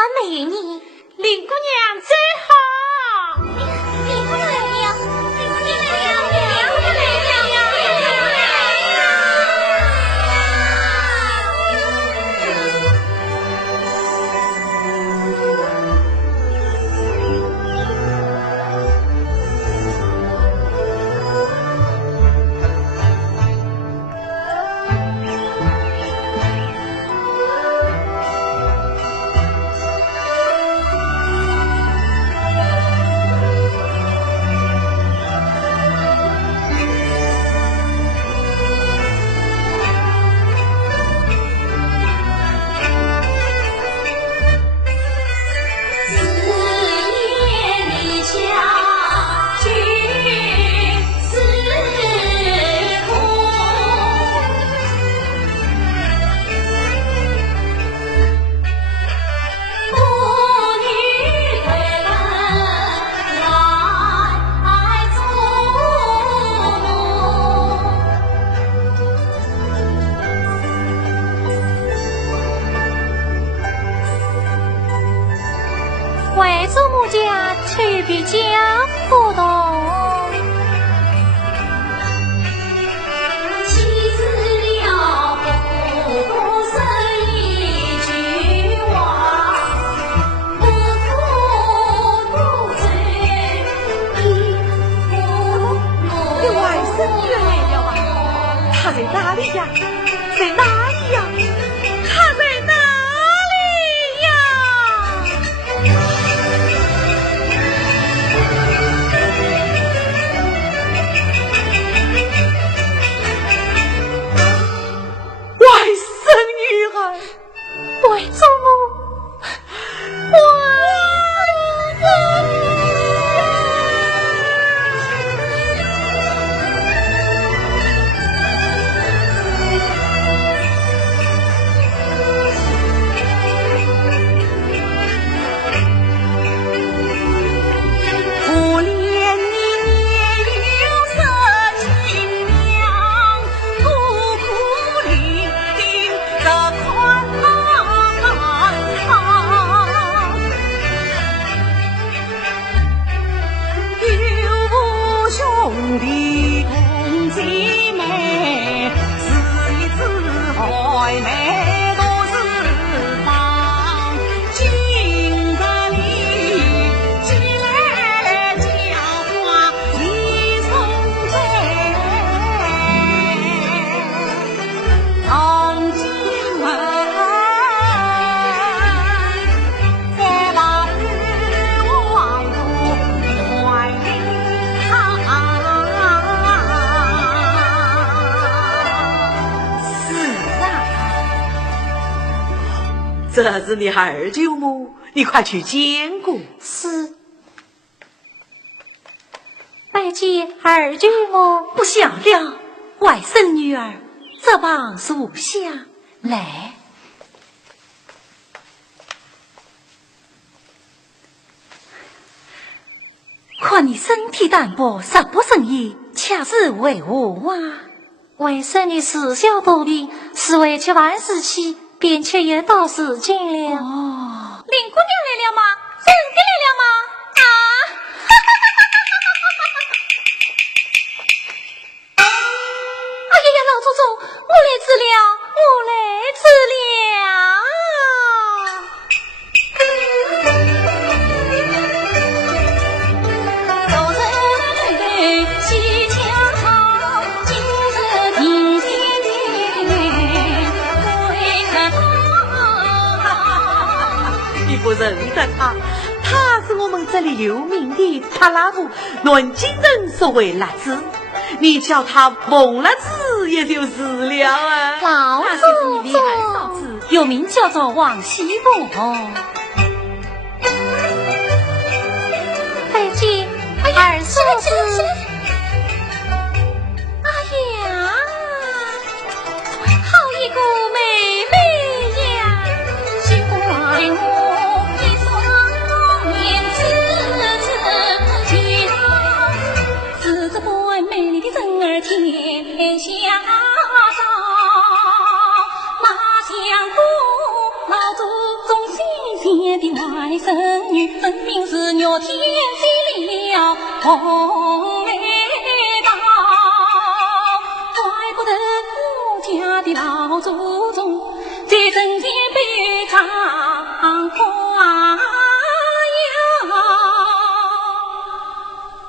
完美于你。林姑娘最好。林姑娘来了，林姑娘来了，林姑娘来了。为祖母家去比较不同，妻子了不是一句话，不吐不醉你外甥女来了啊！她在哪里呀？在哪里呀？她在哪里呀？为祖母，可怜你有色情娘，孤苦伶仃这宽兄弟共姐妹，是一姊妹都是帮。今个里起来讲话一从前，从今门再把日外路怀里看。这是你二舅母，你快去见过。是拜见二舅母。不想了，外甥女儿，这旁坐下来。看你身体单薄，食不胜衣，恰是为何啊？为甥女自小多病，是为吃完事期，便却也到时尽了。哦，林姑娘来了吗？真的来了吗？啊！哎呀呀，老祖宗，我来治疗，我来治疗。不认得他，他是我们这里有名的帕拉布，南京人所谓辣子。你叫他蒙了子，也就是了啊。老他就是你的二嫂子，有名叫做王熙凤。拜见二嫂子。哎呀，好一个妹妹呀！喜欢我。天下上，哪想过老祖宗心年的外甥女，名是玉天飞了红梅高，怪不得我家的老祖宗在人间被张花呀。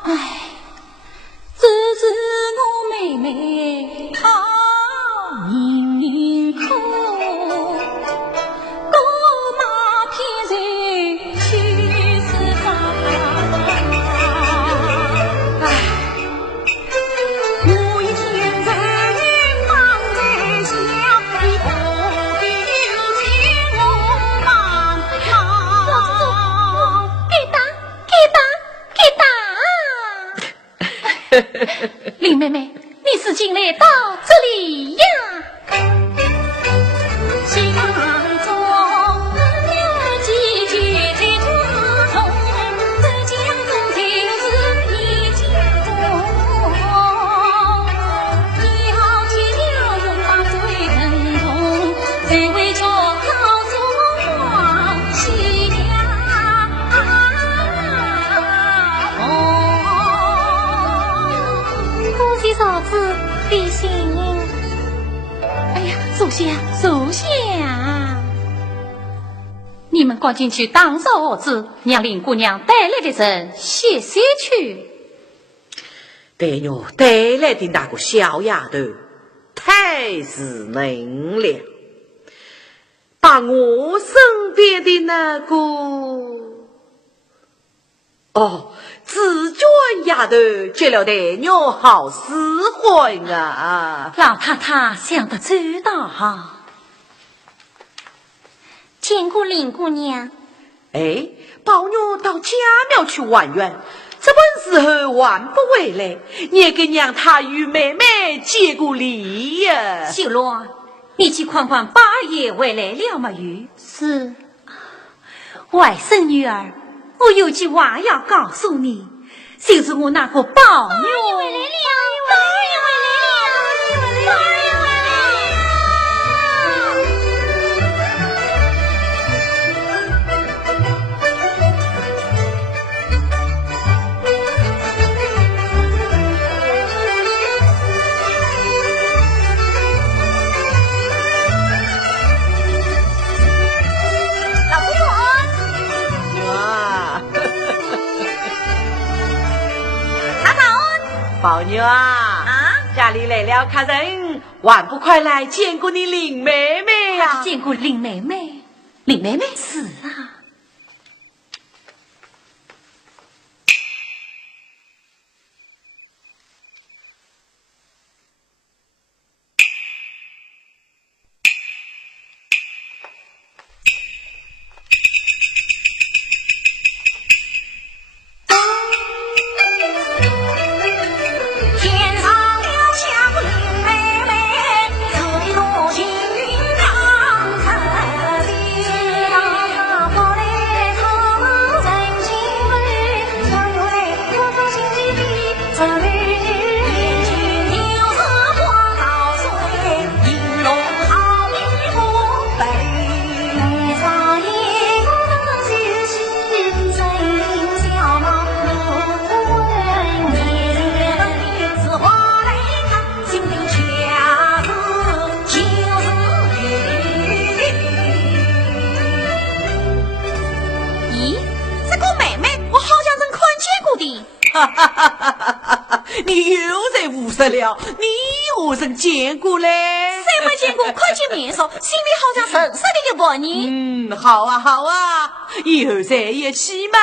唉，这是我妹妹她命苦，多马天才去世她。唉，我一天人忙在家，你不丢钱我忙忙。给打。林妹妹，你是进来到这里呀？西当中几句在途中，这江中就是一家中，要天要用把最疼痛，才为叫老祖皇喜呀。恭喜嫂子立新。哎呀，属下，你们赶紧去打扫屋子，让林姑娘带来的人歇歇去。对我带来的那个小丫头太是能了，把我身边的那个紫娟丫头结了对我好私婚啊！老太太想得周到哈。见过林姑娘。哎，宝女到家庙去玩园，这本时候还不回来，你给娘她与妹妹接过礼呀。秀罗，你去看看八爷回来了没有？是。外甥女儿，我有句话要告诉你，就是我那个宝女回来了，宝儿回来了，宝儿回来了。宝女啊，家里来了客人，还不快来见过你林妹妹呀？见过林妹妹，林妹妹是啊。你又在胡说了，你何曾见过嘞？谁没见过？快见面说，心里好像神似的一个人。好啊好啊，以后在一起嘛，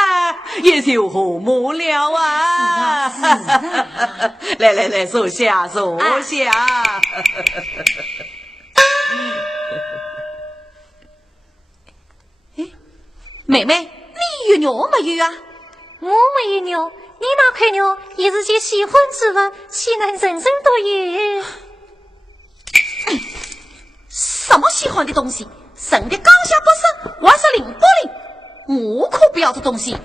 也就和睦了啊。是啊来来来，坐下坐下。妹妹，你有肉没有啊？我没有牛，你那块牛也是些喜欢之物，岂能人人都有？什么喜欢的东西？生的刚下不是，还是灵不灵？我可不要这东西。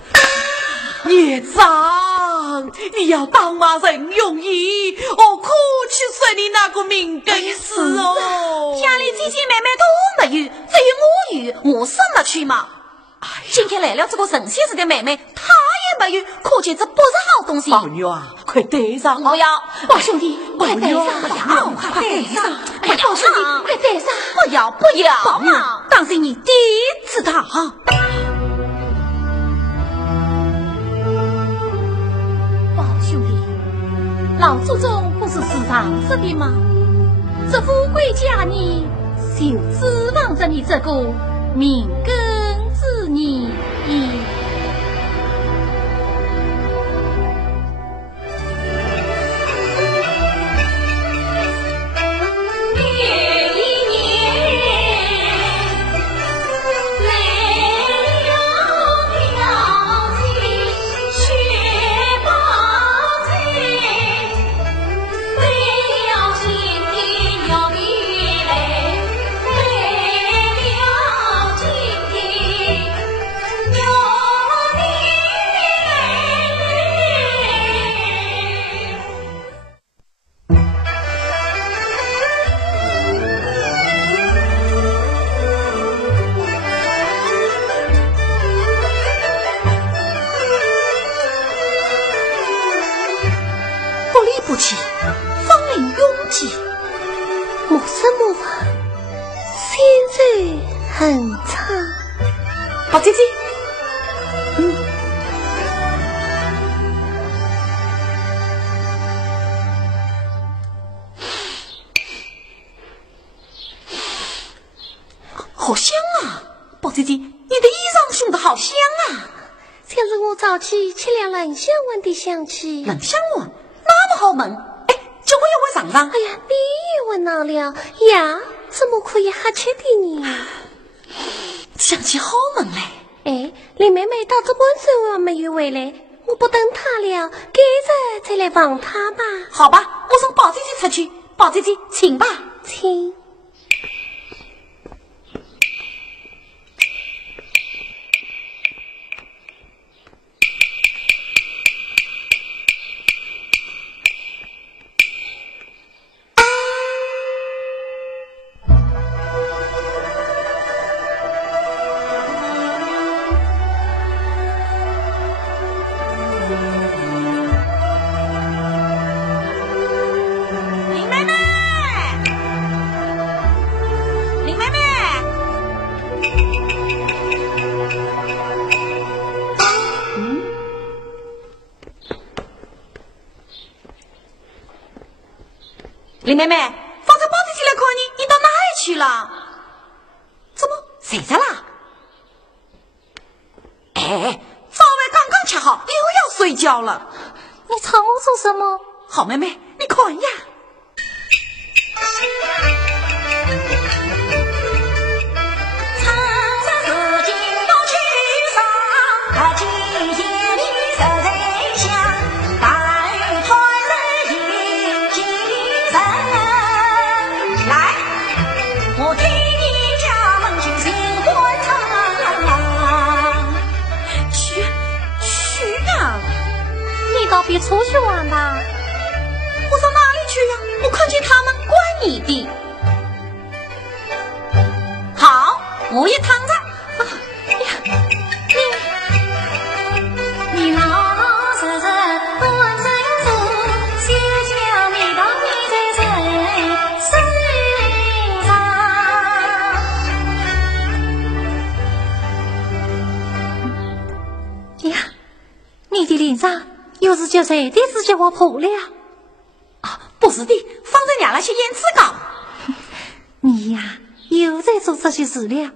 孽障，你要当骂人容易，我可去算你那个命根子哦。家里姐姐妹妹都没有，只有我有，我生了去嘛。今天来了这个陈先生的妹妹，她也没有，可见这不是好东西。宝玉啊，快带上！不要，宝兄弟，快带上！不要，快带上！快宝兄弟，快带上！不要，不要嘛！当是你第一次他哈。宝兄弟，老祖宗不是时常说的吗？这富贵家你就指望着你这个命根子女。不起，芳龄拥挤，莫生莫忘，现在很差。宝姐姐，好香啊！宝姐姐，你的衣裳熏得好香啊！像是我早起吃了冷香闻的香气。冷香闻，那么好闻，哎，就我要闻尝尝。哎呀，你也闻到了呀？怎么可以哈吃的呢？香气好闻嘞！哎，李妹妹到这本身还没有回来，我不等她了，赶着再来望她吧。好吧，我送宝姐姐出去。宝姐姐，请吧，请。林妹妹，方才宝姐姐来看你，你到哪里去了？怎么睡着了？哎，早饭刚刚吃好，又要睡觉了。你吵我做什么？好妹妹，你看呀。到别出去玩吧。我上哪里去呀？我看见他们怪你的。好，我也躺着。你老老实实端正坐，小小眉头你在人身上。呀，你的脸上又是叫谁的指甲划破了？啊，不是的，放在nhà那些胭脂膏。你呀，又在做这些事了。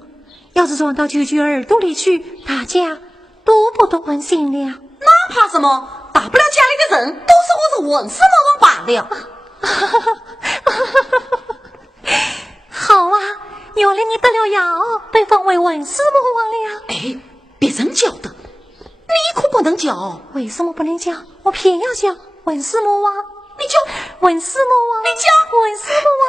要是传到舅舅耳朵里去，大家都不得关心了。那怕什么？大不了家里的人都是我是文氏魔王罢了。好啊，原来你得了药，被封为文氏魔王了。哎，别人叫的。你可不能叫。为什么不能叫？我偏要叫文氏魔王。你叫文氏魔王。你叫文氏魔王。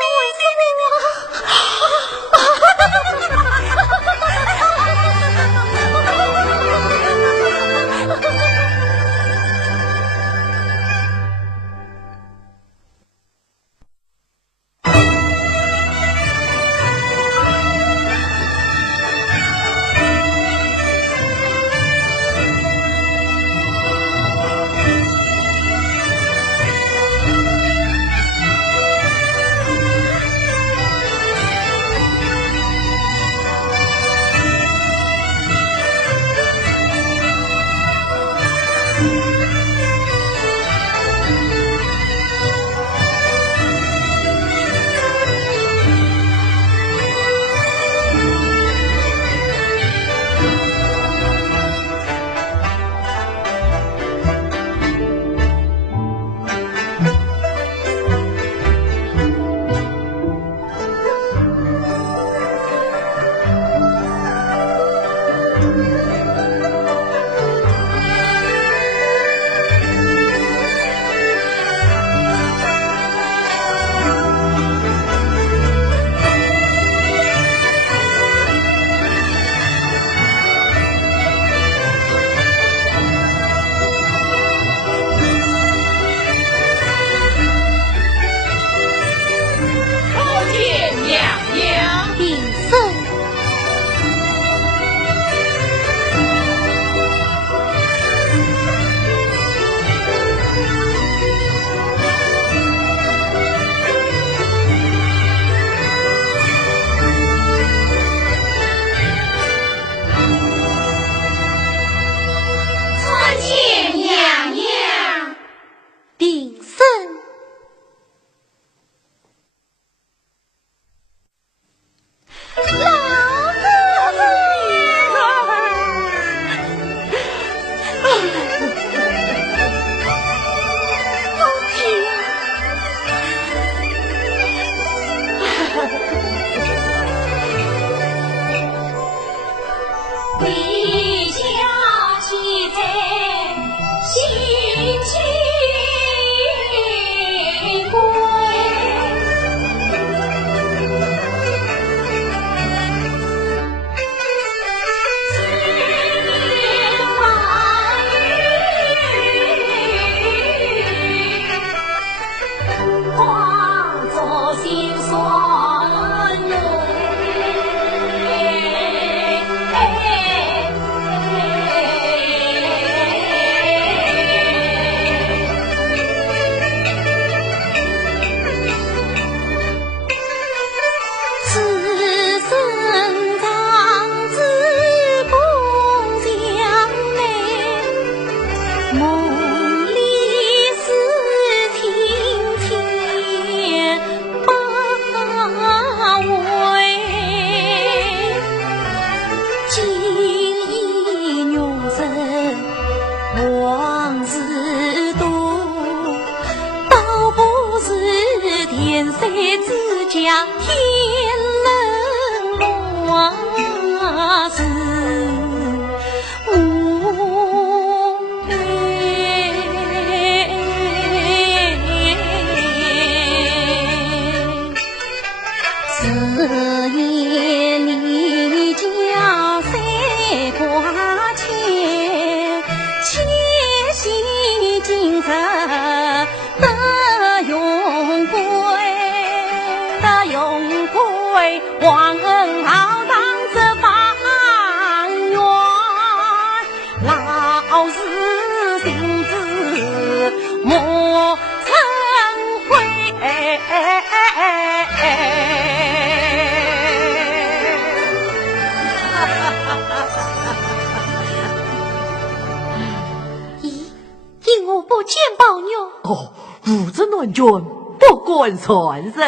不管传人，快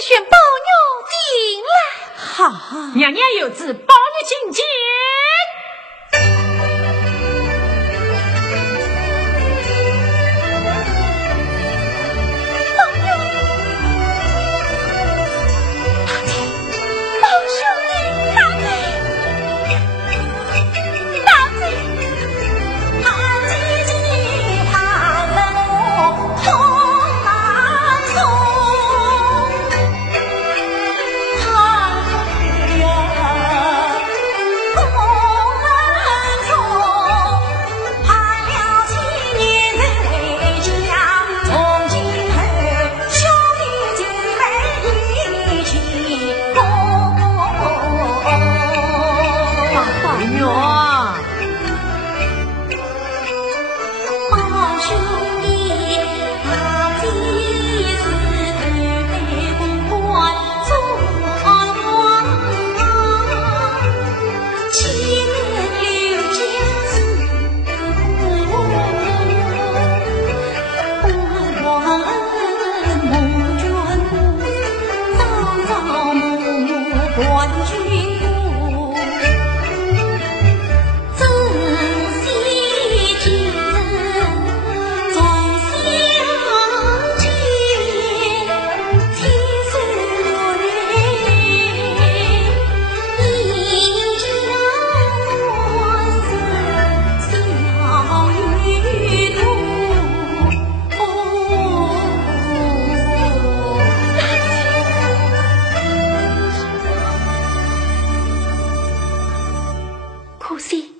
选宝牛进来。好，娘娘有旨，宝女请见。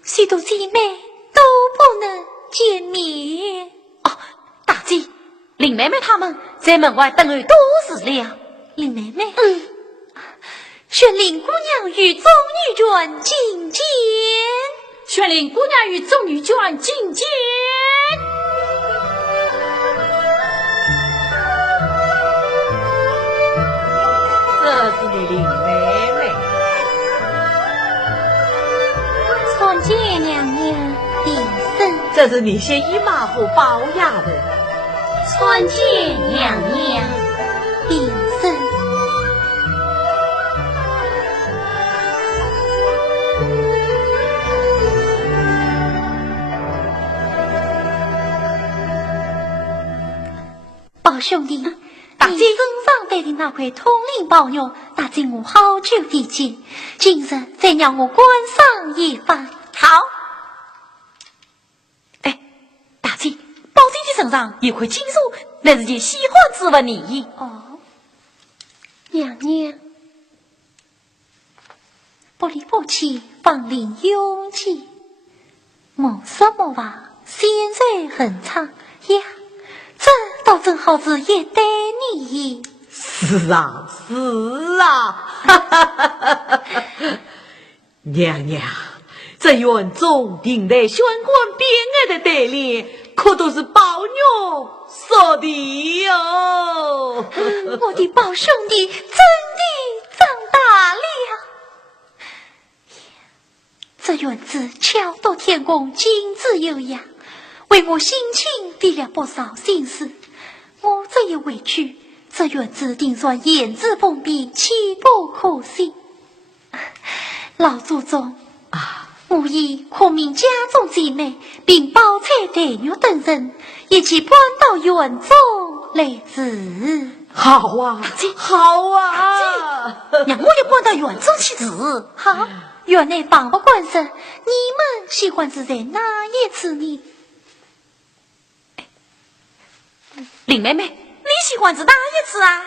许多姐妹都不能见面。哦，大姐，林妹妹他们在门外等了多时了。林妹妹，宣令姑娘与众女眷觐见。宣令姑娘与众女眷觐见。这是你林妹妹。参见娘娘禀身。这是你先姨妈和宝雅的。参见娘娘禀身。宝兄弟，大姐身上带的那块通灵宝玉，打进我好久的经，今日再让我观赏一番。好。哎，大姐，宝姐的身上有块金属，那是件喜欢之物呢。哦，娘娘，不离不弃，芳龄永结，莫说莫话，仙水很长呀。这倒正好是一对你。是啊，是啊，娘娘，这园中顶戴玄关边爱的对联，可都是宝玉说的哟。我的宝兄弟真的长大了。这园子巧夺天工，精致优雅，为我心情费了不少心思。我这一回去，这园子定算言之封闭，岂不可惜？老祖宗啊，我意可命家中姐妹，并宝钗、黛玉等人，一起搬到园中来住。好啊，好啊！让我也搬到园中去住。好，园内放不惯事，你们喜欢住在哪一处呢？林妹妹，你喜欢住哪一处啊？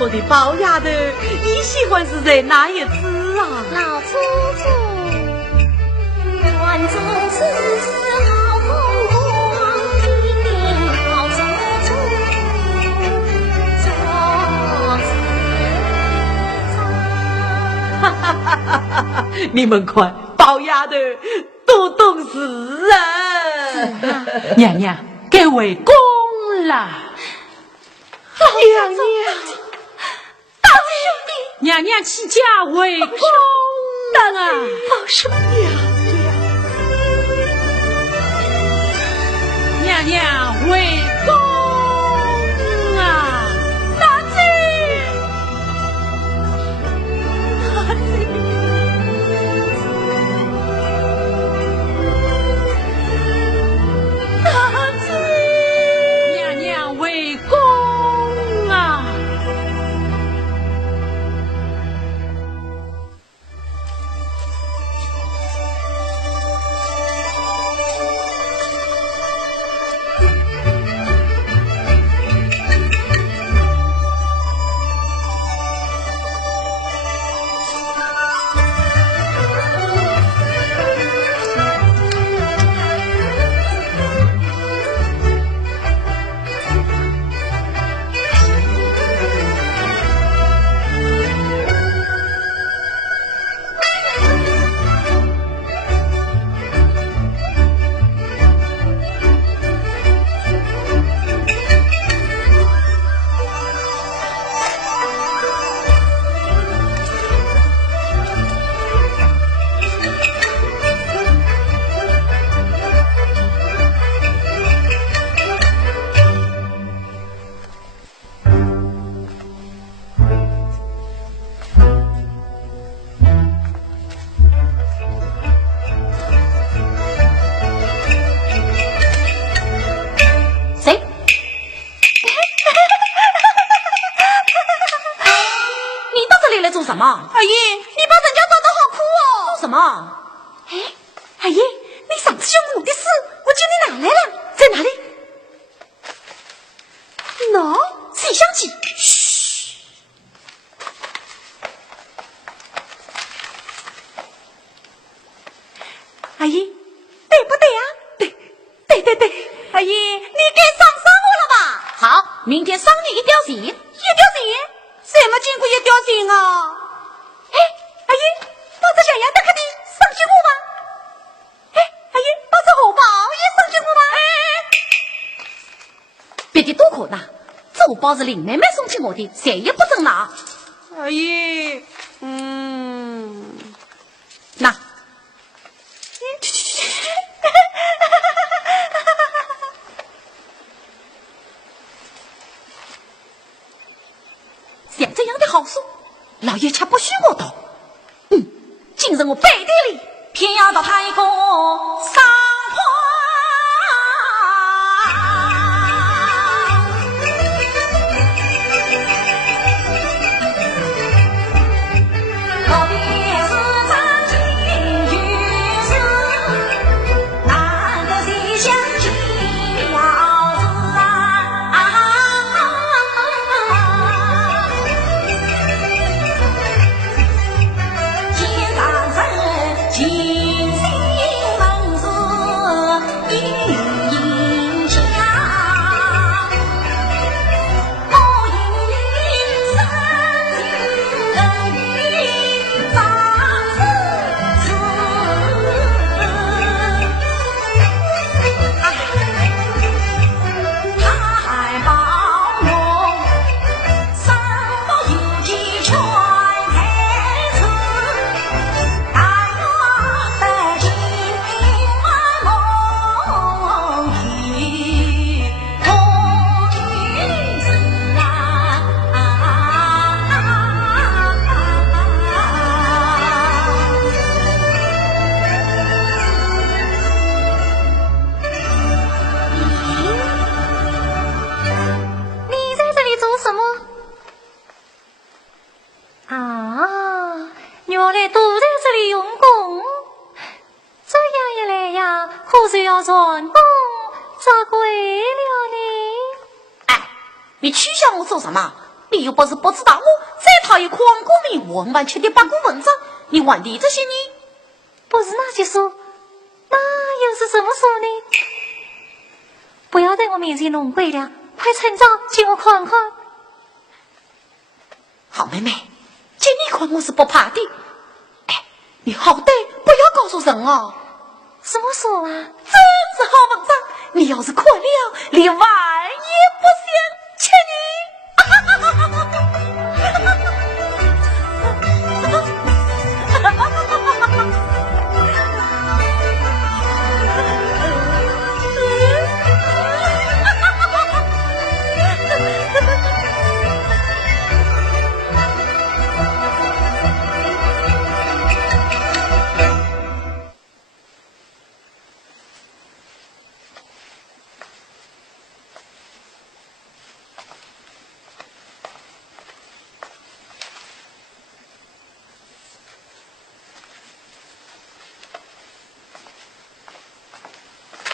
我的宝丫头，你喜欢是在哪一次啊？老祖宗，园中此子好风光，一定老祖宗做哈哈哈哈哈！你们看，宝丫头都懂事啊！娘娘，该为公了。娘娘。娘娘起驾为公啊！宝兄弟，娘娘为公啊！大姐，大姐，大姐，娘娘为公啊！什么？阿姨，你把人家搞得好苦哦！做什么？哎，阿姨，你上次用我的事，我叫你拿来了，在哪里？喏，谁想起？嘘！阿姨，对不对呀？对，阿姨，你该赏我了吧？好，明天赏你一条线，谁没见过一条线啊？哎，阿姨，把这小羊的肯定赏给我吗？哎，阿姨，把这荷包也赏给我吗？别的多可拿，这荷包是林妹妹送给我的，谁也不准拿。阿姨，那。像这样的好事，老爷却不许我到。今日我背地里偏要到他一个赏花。你取笑我做什么？你又不是不知道我再讨厌狂过命文完全的八股文章，你玩的这些呢？不是那些书，那又是什么书呢？不要在我面前弄鬼了，快趁早借我看看。好妹妹，借你看我是不怕的。哎，你好歹不要告诉人哦。什么书啊？真是好文章，你要是看了，连碗也不想吃你。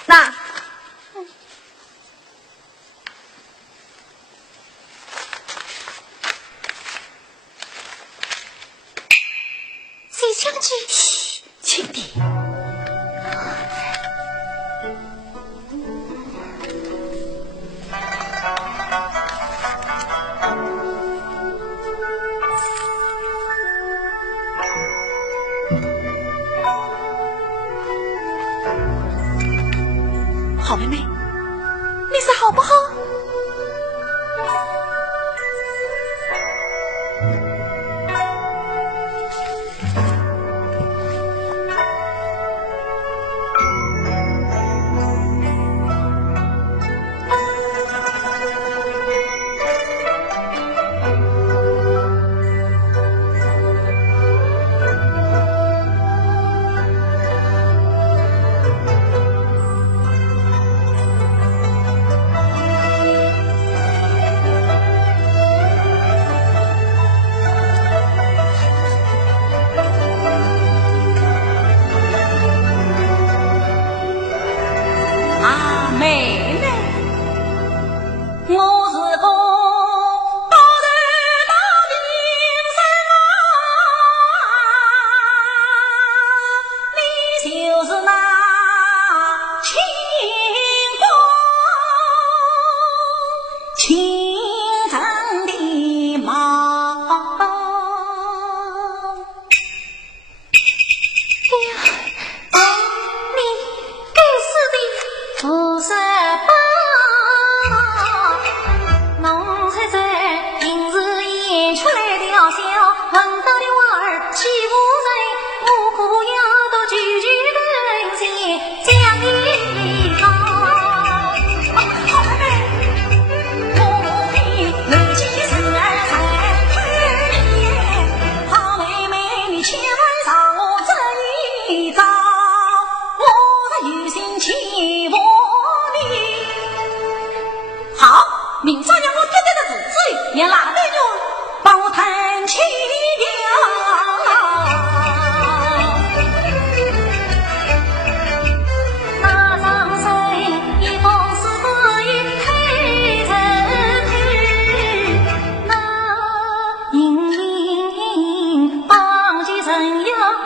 那，谁想起？嘘，轻点。好妹妹，你说好不好？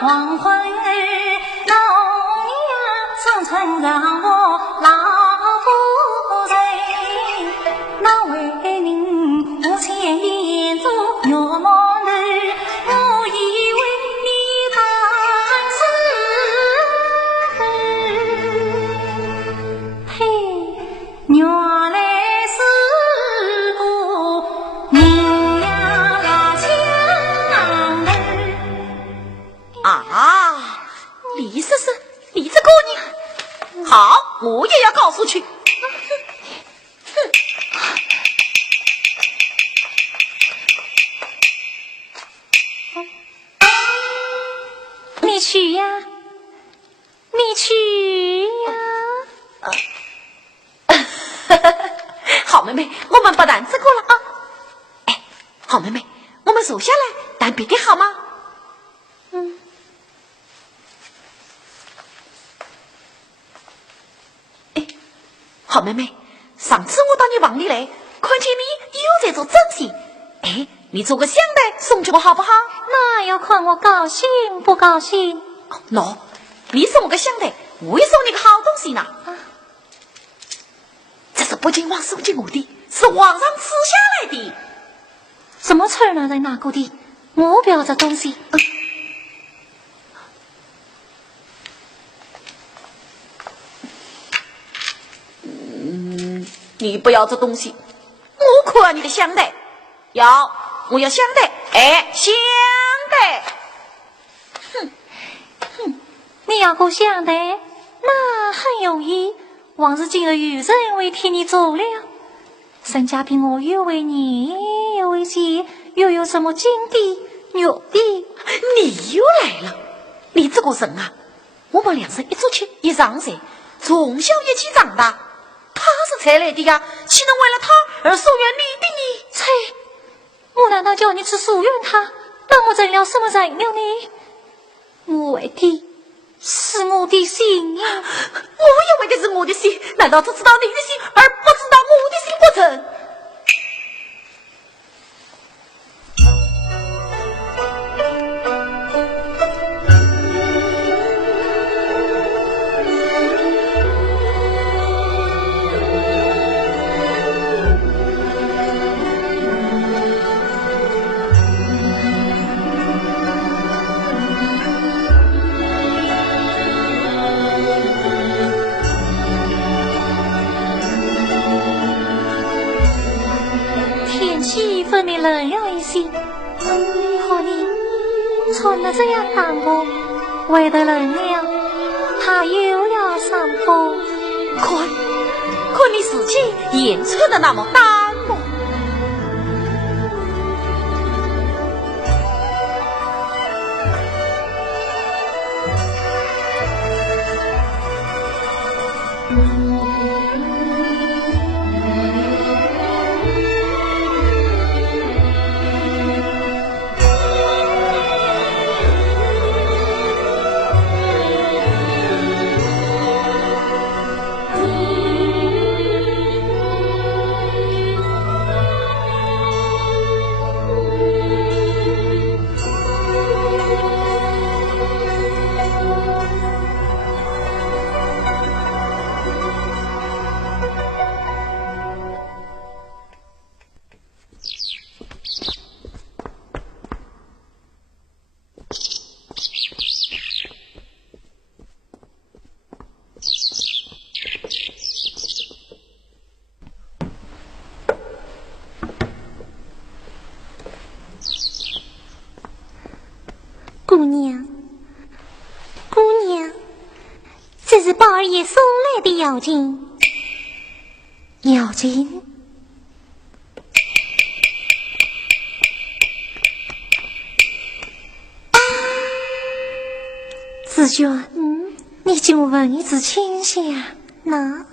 黄昏儿，老娘曾曾让我老夫人，那为您母亲连做月梦儿，我以为你当是嘿，原来是个名呀老强儿啊！李婶婶，你这个你好，我也要告诉去。你去呀，你去呀！好妹妹，我们不谈这个了啊！哎，好妹妹，我们坐下来谈别的好吗？好妹妹，上次我到你房里来，看见你又在做针线，哎，你做个香袋送给我好不好？那要看我高兴不高兴。喏，你送我个香袋，我也送你个好东西呢。这是不仅王送给我的，是皇上赐下来的。什么词儿呢？在哪个的？我不要这东西。你不要这东西，我可要你的香袋。我要香袋，哎，香袋。你要个香袋，那很容易。王是今日有人为替你做了，沈家凭我又为你又为姐，又有什么金的玉的？你又来了，你这个人啊，我们两人一出去一上山，从小一起长大。他是才来的呀，岂能为了他而疏远你的呢？切！我难道叫你去疏远他？那我成了什么材料呢？我为的是我的心呀！我也为的是我的心，难道只知道你的心而不知道我的心不成？分明冷了一些，可你穿得这样单薄，为得冷了，他又要上风。可你自己演出的那么单薄。姑娘，这是宝二爷送来的药金。药金？紫娟，你就问一次清醒啊，那。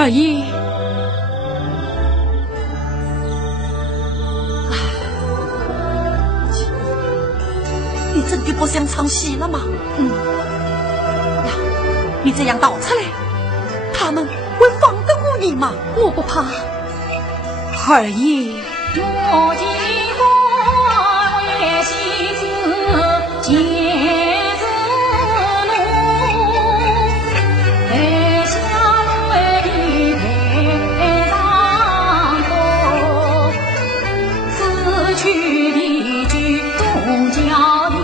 二爷，你真的不想唱戏了吗？那你这样倒出来，他们会放得过你吗？我不怕。二爷，我的花为妻子结子奴，陪下为陪上头，死去的举动家里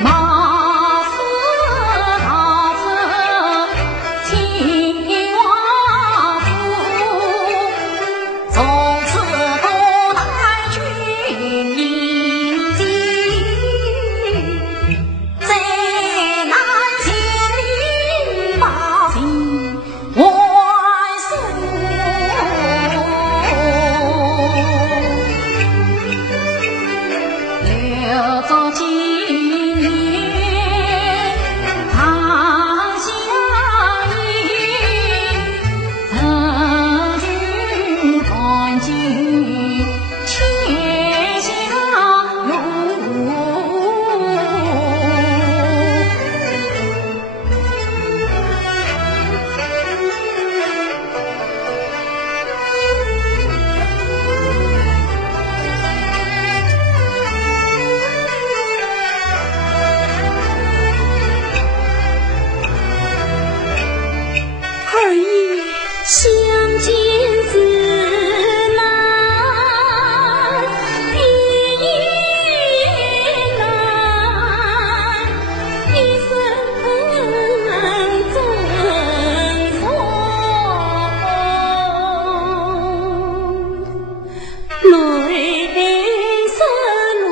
马死大死提王府，从此不待君迎接，在南京里把心万岁。留作纪念，堂下意，曾君传经且相如。二爷，相见自难，一夜难，一生赠送，泪湿庐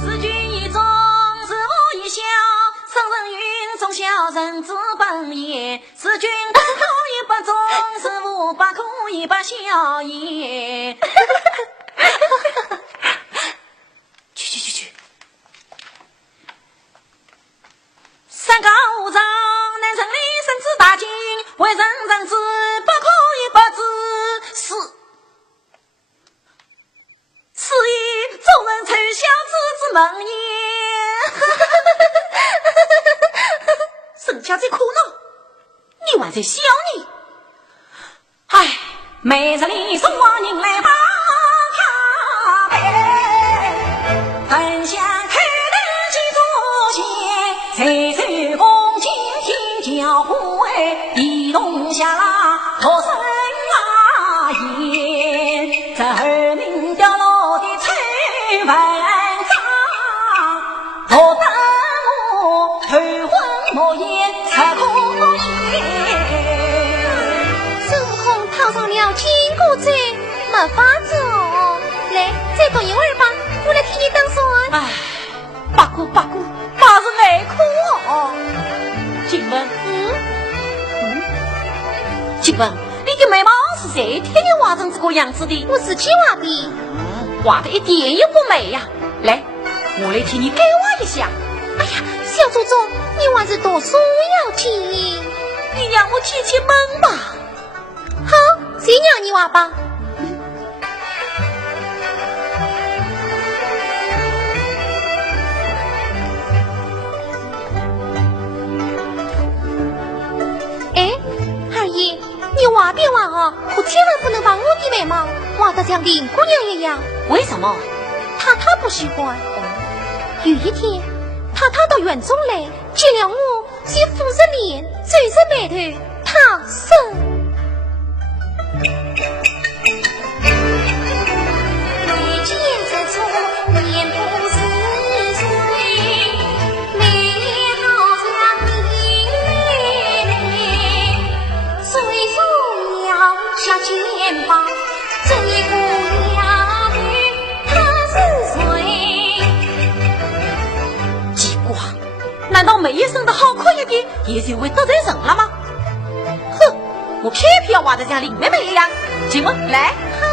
思君一中，思我一笑，生人云中小人之本也。思君不可以不忠，思我不可以不孝也。去！三高五丈，南城里身子大惊，为人人知，不可以不知。是以众人丑小子之门也。沈小姐苦恼，你还在笑你？唉，每日里送我人来把他背，很想开灯去做些，谁手工今天教诲，移动下啦脱身啊言，这儿名掉落的崔文章，我等我头昏目眩，才空孙悟空套上了金箍咒，没法子哦。来，再等一会儿吧，我来替你等算。唉，八姑，那是爱哭哦。请问，请问你的眉毛是谁替你画成这个样子的？我自己画的。画的一点也不美呀。来，我来替你改画一下。哎呀，小祖宗，你还是读书要紧。你让我解解闷吧。好，谁让你画吧。哎，二爷，你画别画啊，可千万不能把我的眉毛画得像林姑娘一样。为什么？太太不喜欢。有一天，太太到园中来，见了我，先抚着脸，皱着眉头，她说：“一见这处面不似水，眉好像银泪，虽说要下肩膀，这一姑娘她是谁？难道梅叶生的好看一点，也就会得罪人了吗？哼，我偏偏要挖得像林妹妹一样。进门来，好。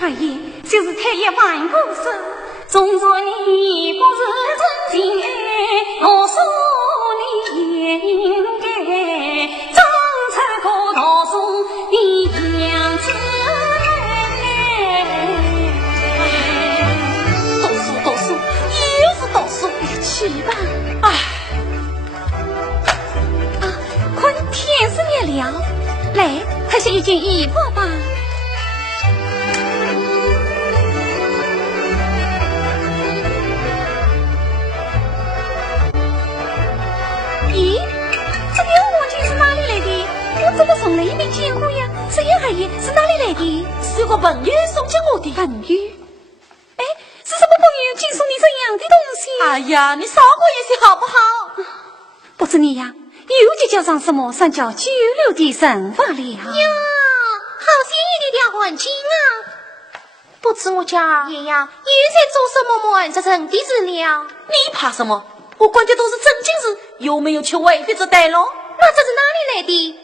太爷，就是太爷万过失，纵说你不是真心爱，我说你也应该张才可道送你娘子读书，又是读书，去吧。快天是热了，来脱下一件衣服吧。怎么从来也没见过呀？这样而已，是哪里来的？是有个朋友送给我的。朋友？哎，是什么朋友竟送你这样的东西？哎呀，你少过一些好不好？不知你呀，又就叫上什么三教九流的神法了呀？好鲜艳的条环巾啊！不知我家爷呀，又在做什么么这层的资料？你怕什么？我管的都是正经事，有没有去违背这带喽？那这是哪里来的？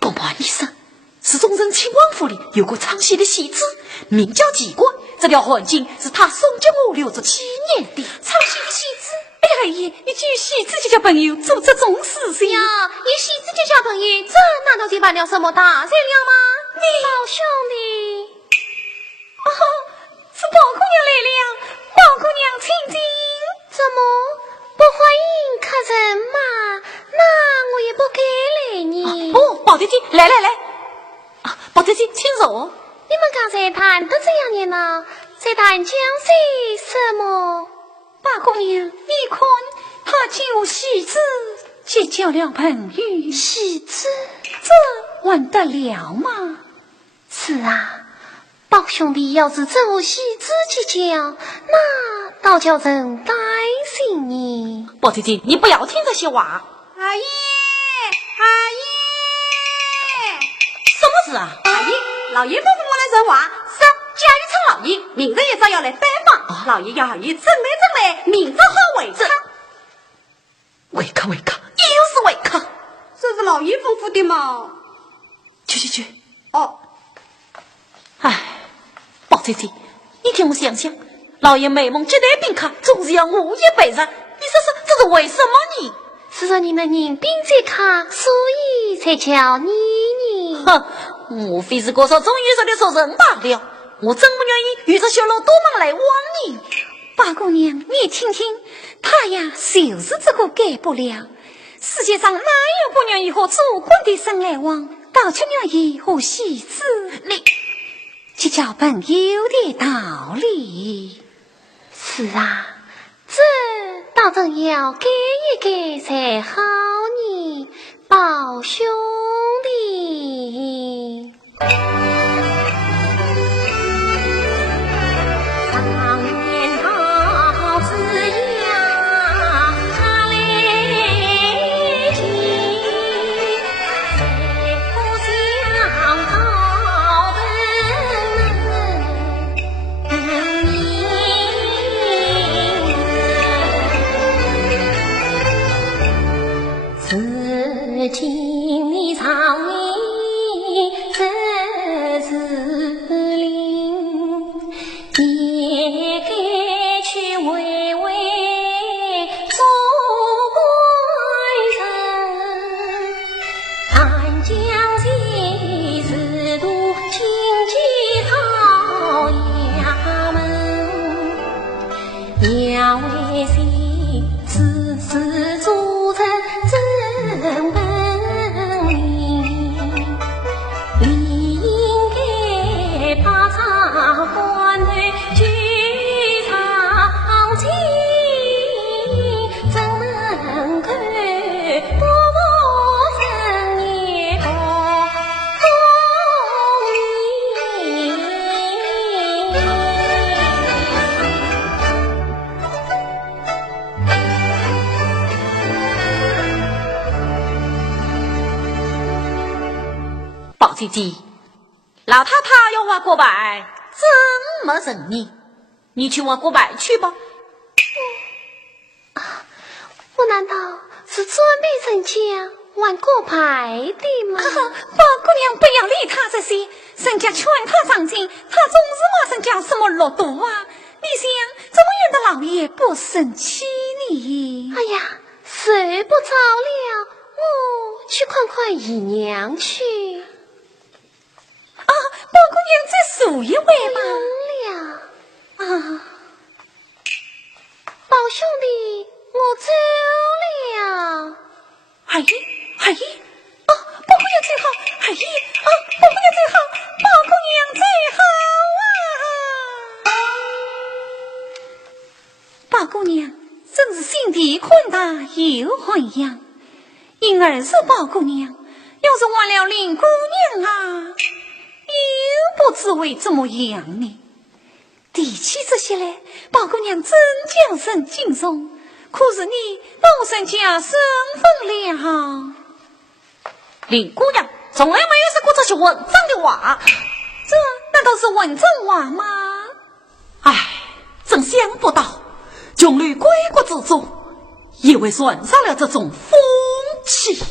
公婆医生，是中正亲王府里有个唱戏的戏子，名叫季官。这条环巾是他送给我留着纪念的。唱戏的戏子？哎呀爷，你举戏子就叫朋友做这种事情呀？你戏子就叫朋友，这难道就犯了什么大罪了吗？你老兄弟，是宝姑娘来了，宝姑娘请进。怎么不欢迎客人嘛？那我也不该来你。宝姐姐，来，宝姐姐，请坐。你们刚才谈的这样呢？在谈江水什么？八姑娘，你看他就戏子结交了朋友，戏子这玩得了吗？是啊，宝兄弟要是这戏子结交，那倒叫人担心你。宝姐姐，你不要听这些话。阿姨，什么事啊？阿姨，老爷吩咐我来说话，是家里称老爷，明日一早要来拜访，老爷要阿姨整来，明日好为客。为客，又是为客，这是老爷吩咐的嘛？去。哦，宝姐姐，你听我想想，老爷美梦接待宾客，总是要我一辈子，你说这是为什么呢？是说你们人品在卡，所以才叫你。哼，莫非是多少终于说的说人罢了？我真不愿意与这小老多忙来往你。八姑娘，你听听，他呀就是这个改不了。世界上哪有姑娘与和主管的生来往，倒却愿意和戏子你去交朋友的道理。是啊，这倒真要改一改才好呢，宝兄弟。今你常你这是灵，也该去为做官人。谈将其仕途经济讨衙门，要为谁事事做成真本。姐姐，老太太要挖锅拜，怎么认你？你去挖锅拜去吧。我难道是准备人家玩锅牌的吗？宝姑娘不要理他这些，人家劝他上进，他总是骂人家什么落毒啊！你想怎么样的老爷不生气你？哎呀，睡不着了，我去看看姨娘去。啊，宝姑娘再数一回吧。了啊，宝兄弟，我走了。阿姨，阿姨，啊，宝姑娘最好，阿姨，啊，宝姑娘最好，宝姑娘最好啊！宝姑娘真是心地宽大又宽养，因儿是宝姑娘，要是忘了林姑娘啊，又不知为怎么样呢？提起这些来，宝姑娘真将身敬重。可是你老人家身份了，林姑娘从来没有说过这些文章的话，这难道是文章话吗？唉，真想不到，穷旅归国之主也会传上了这种风气。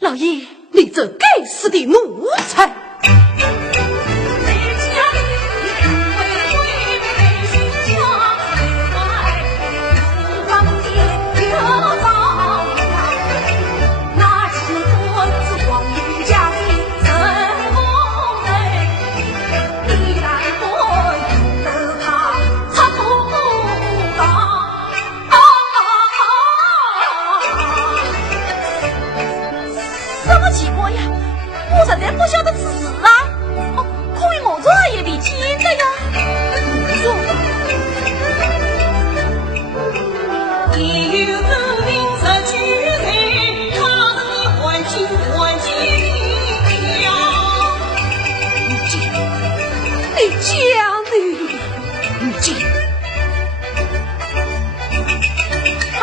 老爷，你这该死的奴才！不晓得此事啊！哦，可以我这也得见的呀。你有证明这举人，他是你还清还清了。你讲的，你讲。哎，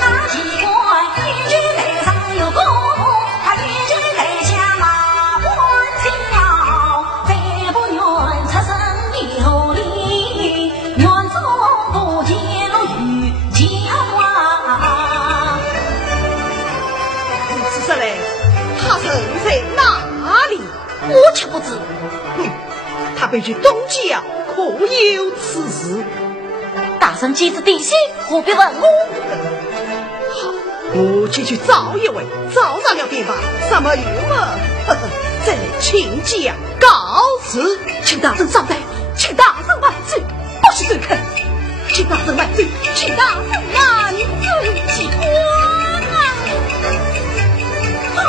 那奇怪，一举头上有功，他一举头下。我却不知，他被去东郊，可有此事？大圣机子地心，何必问我？好，我去找一位，找上了便罢。什么用啊？再请假告辞，请大圣上台，请大圣万岁！不许随肯，请大圣万岁，请大圣万岁！起光啊！好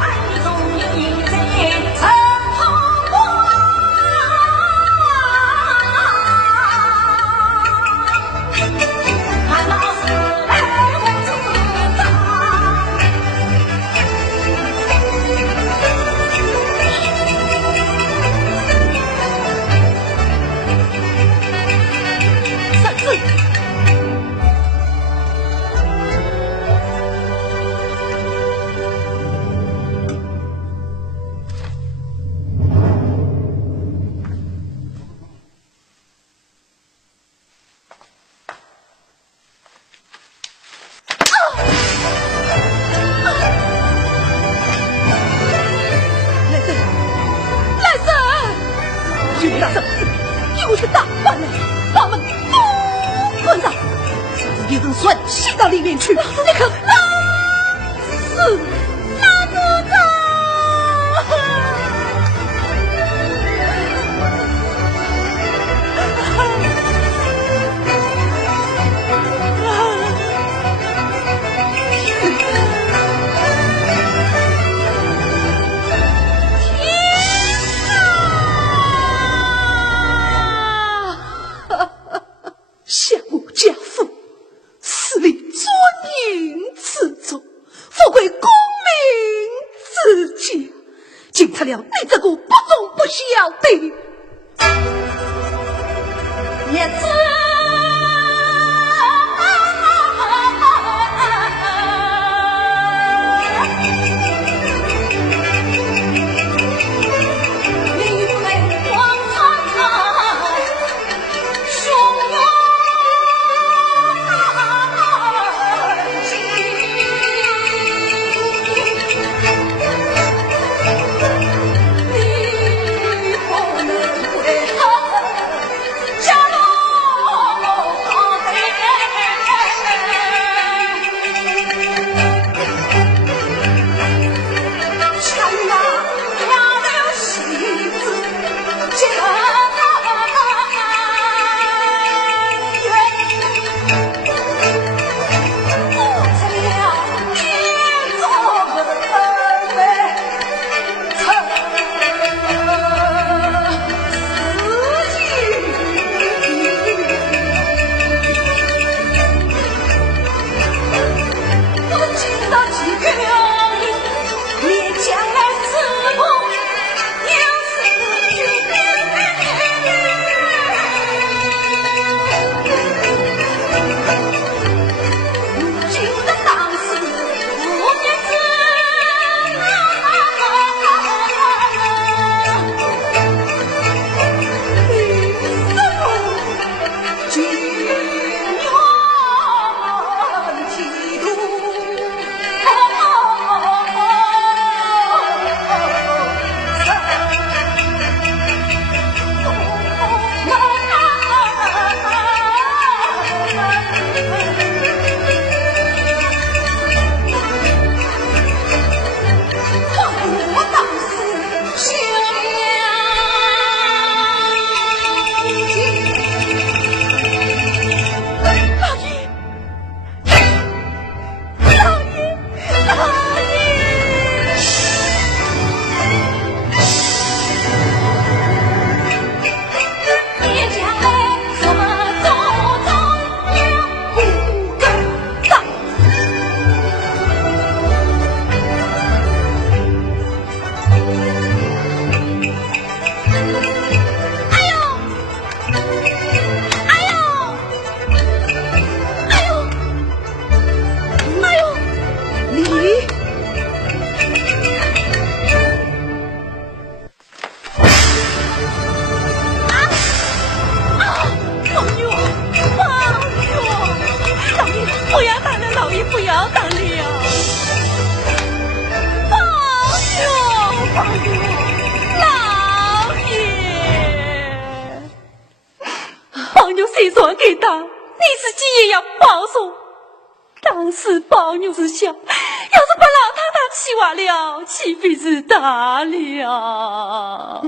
爱总有一在。到里面去。你可是老祖宗。向我家父死里尊营此宗，富贵功名自家，惊出了你这个不忠不孝的叶子。是包牛是小，要是把老太太气坏了，岂非是大了？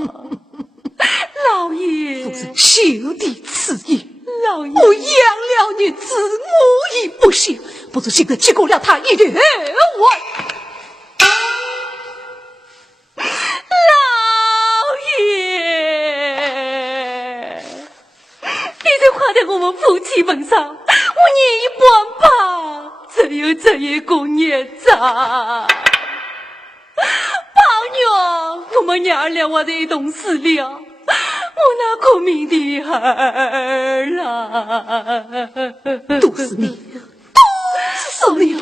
老爷，夫人休敌此言。老爷，我养了女子，我亦不孝，不知现在结果了他一点我。老爷，你这画在我们夫妻本上，我年已半把，只有这一个孽障。宝娘，我们娘儿俩我这一同死了，我那可命的儿啊！都是你，都是你，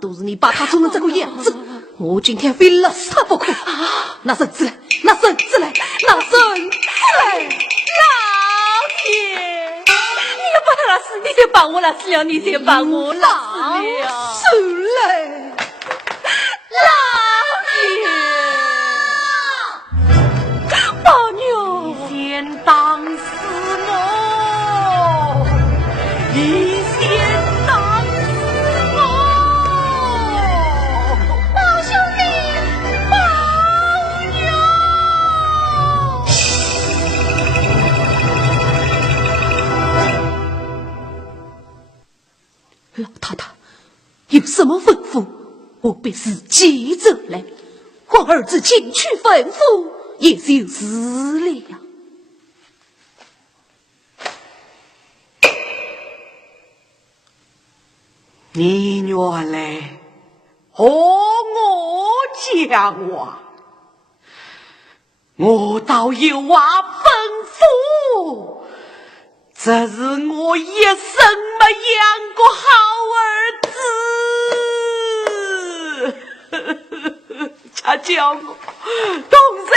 都是你把他做成这个样子，我今天非勒死他不可！拿绳子来，拿绳子来，拿绳子来！老爷，你要把他拉死，你先把我拉死了，你先把我拉死了。出来！老娘，你先当死我，你先当死我必自己走来，我儿子进去吩咐也就是了。你原来和我讲话，我倒有话吩咐，这是我一生没养过好儿子，他叫我同在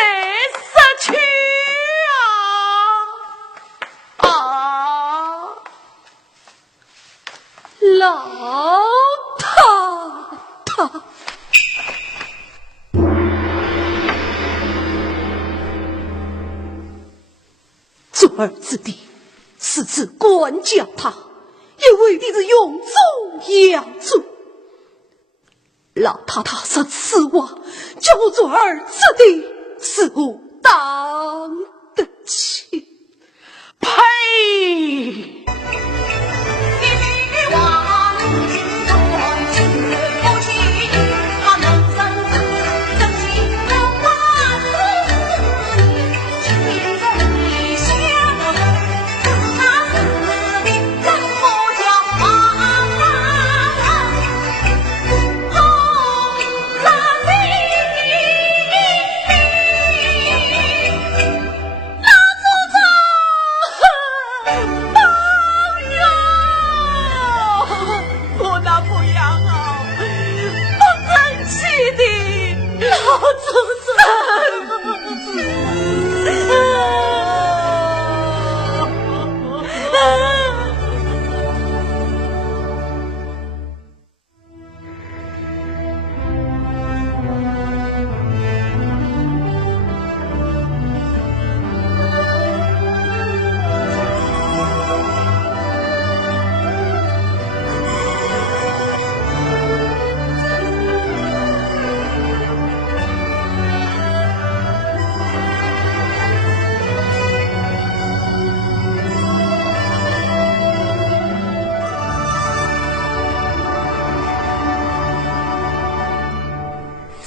失去啊！老太太，做儿子的是指管教他，也为的是永宗养主。老太太说此话，叫我做儿子的是我当得起。呸！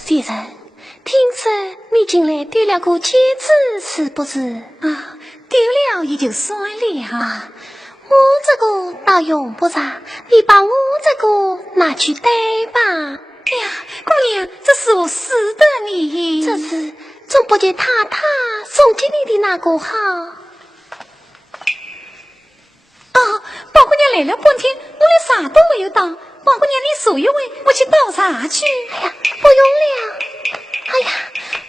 先生，听说你近来丢了个戒指，是不是？啊，丢了也就算了啊。我这个倒用不着，你把我这个拿去戴吧。哎呀，姑娘，这是我识得你，这次总不见太太送给你的那个好。啊，宝姑娘来了半天，我连啥都没有当。宝姑娘，你坐一会，我去倒茶去。哎呀，不用了。哎呀，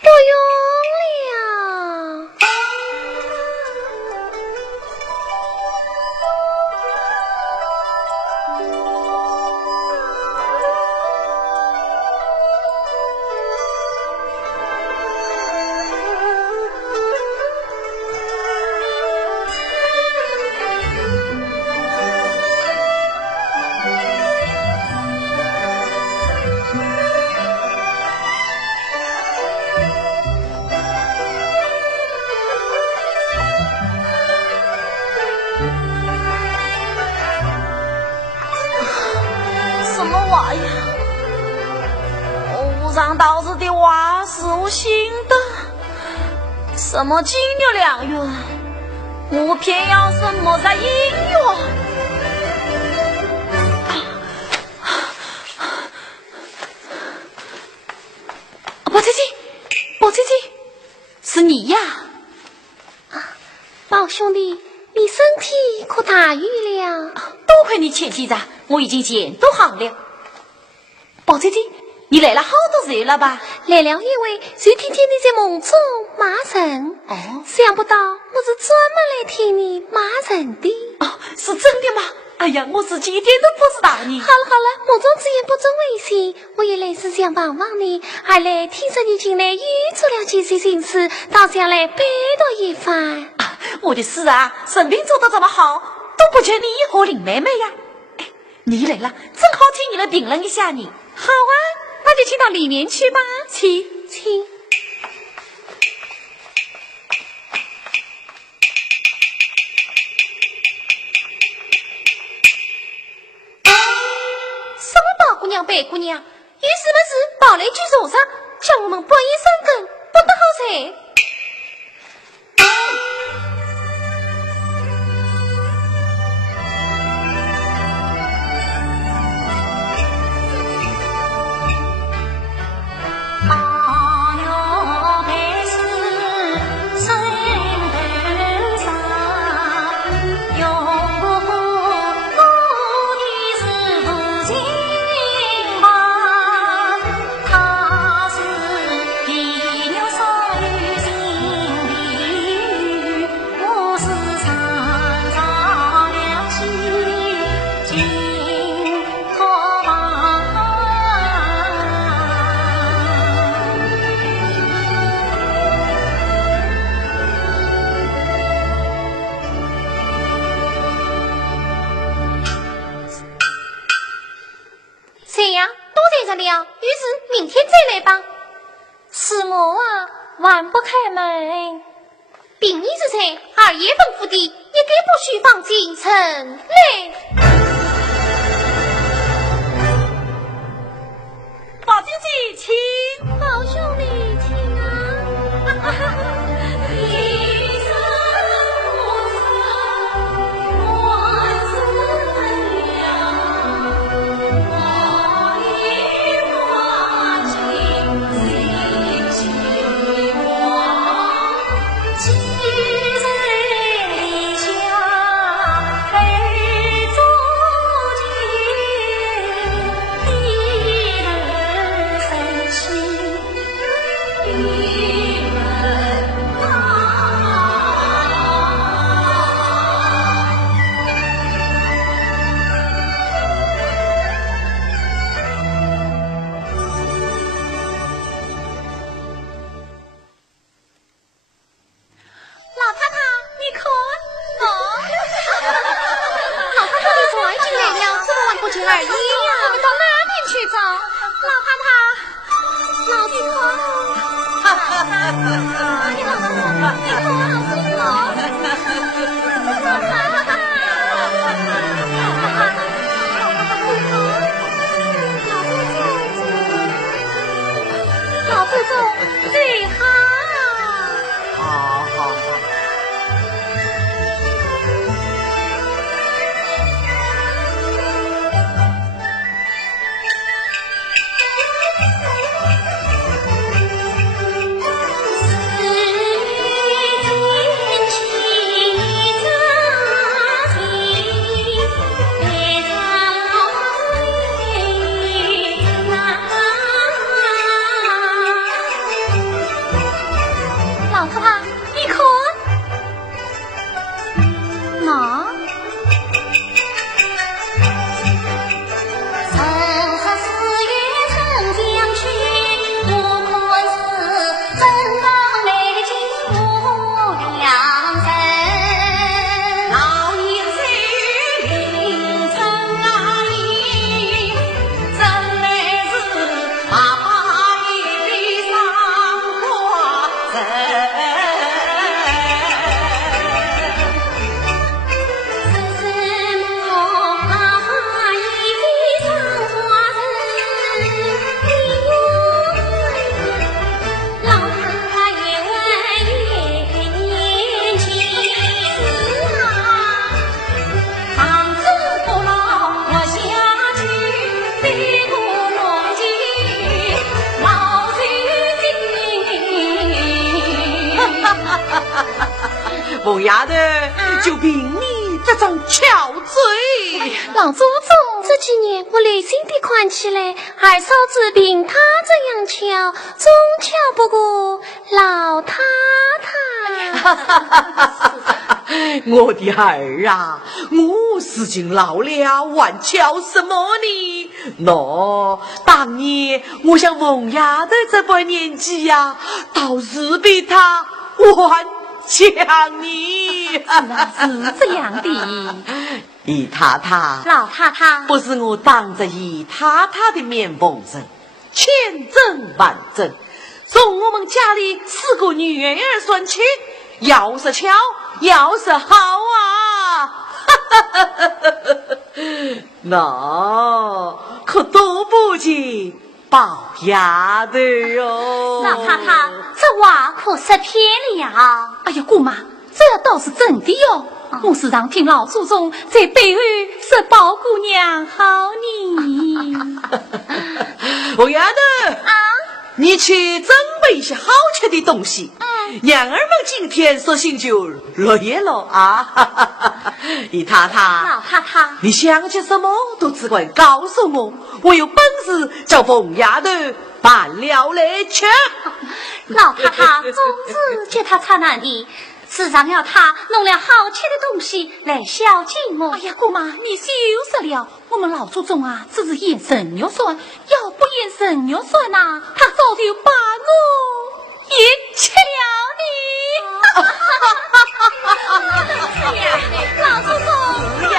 不用了。上道士的话是我信的，什么金玉良缘，我偏要什么在姻缘。宝姐姐，宝姐姐，是你呀！啊，宝兄弟，你身体可大愈了？多亏你前几日，我已经检都好了。宝姐姐，你来了好多日了吧？来了一位，谁听见你在梦中骂人？哦，想不到我是专门来听你骂人的。哦，是真的吗？哎呀，我自己一点都不知道你。好了，目中之言不准违心，我也来是想帮帮你，还来听说你近来遇出了件事情事，倒想来拜托一番。啊，我的事啊，生病做得这么好，都不缺你和林妹妹呀。哎，你来了，正好听你来评论一下你。好啊，那就请到里面去吧，请。什么宝姑娘、白姑娘，你是不是跑来去受伤，叫我们半夜三更不得好噻？于是明天再来吧。是我啊，晚不开门。并你之才，二爷吩咐的，也该不许放进城来。宝经济，请。好兄弟，请啊。凤丫头，就凭你这种巧嘴，老祖宗，这几年我内心的宽起来，二嫂子凭他这样巧，总巧不过老太太。我的儿啊，我如今老了，还巧什么呢？当年我像凤丫头这般年纪呀，倒是比他还强你。是这样的。姨太太，老太太，不是我当着姨太太的面奉承，千真万真。从我们家里4个女儿算起，要是巧，要是好啊！那可都不及宝丫头哟。老太太，这话可是骗了。哎呀，姑妈，这倒是真的哟。我时常听老祖宗在背后说宝姑娘好你。宝丫头啊，你去准备一些好吃的东西。娘儿们今天索性就累了啊！姨太太，老太太，你想起什么都只管告诉我，我有本事叫凤丫头办了来吃。老太太总是叫她擦难的，时常要她弄了好吃的东西来孝敬我。哎呀，姑妈，你休息了。我们老祖宗啊，只是言神肉算，要不言神肉算呐，他早就把我也吃了你。老祖宗呀！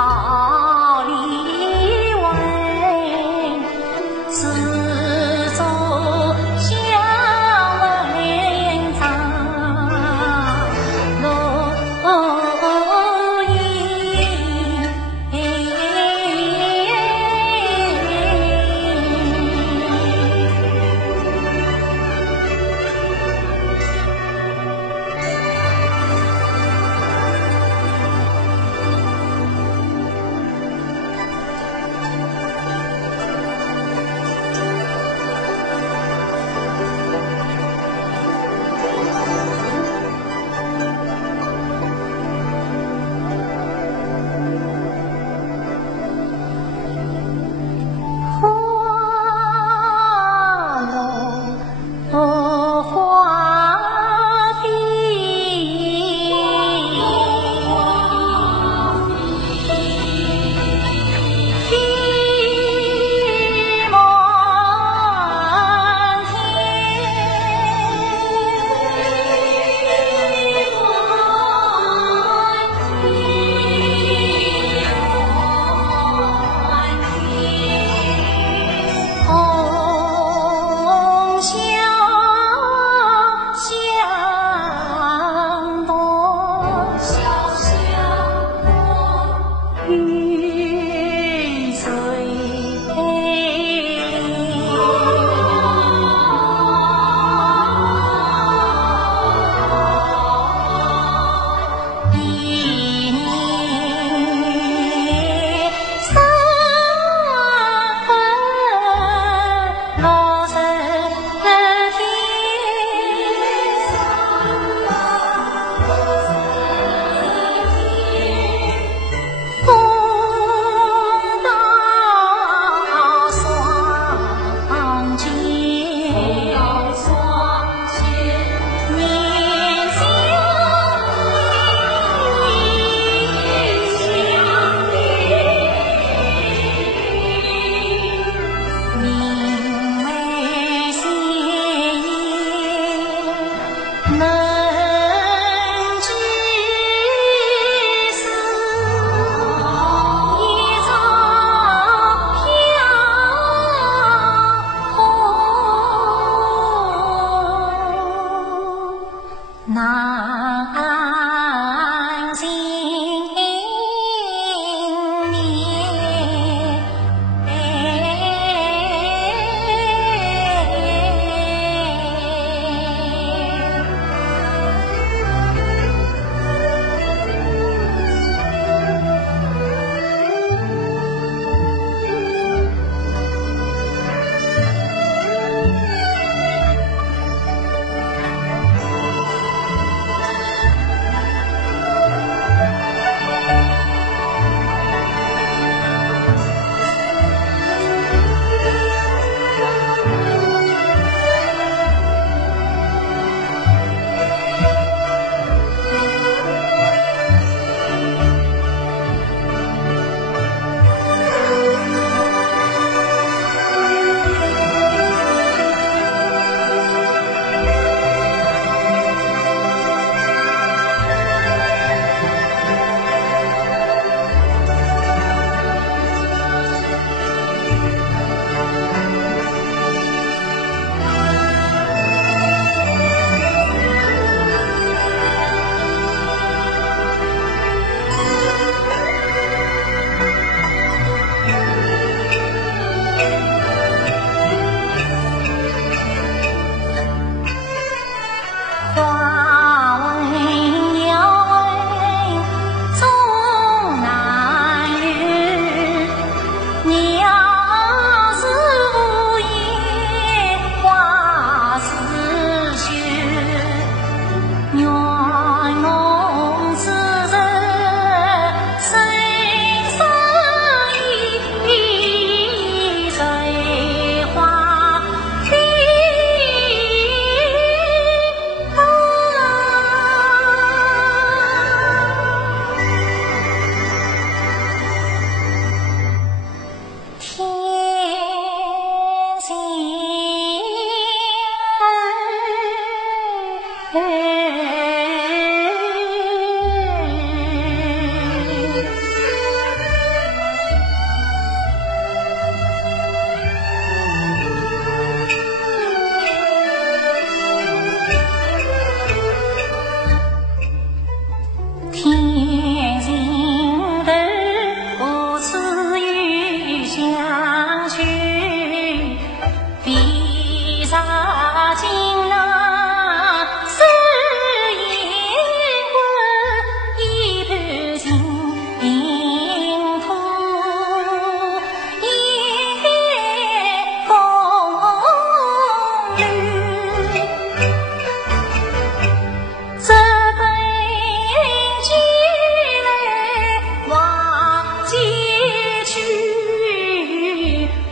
桃李为始终相为长，如意。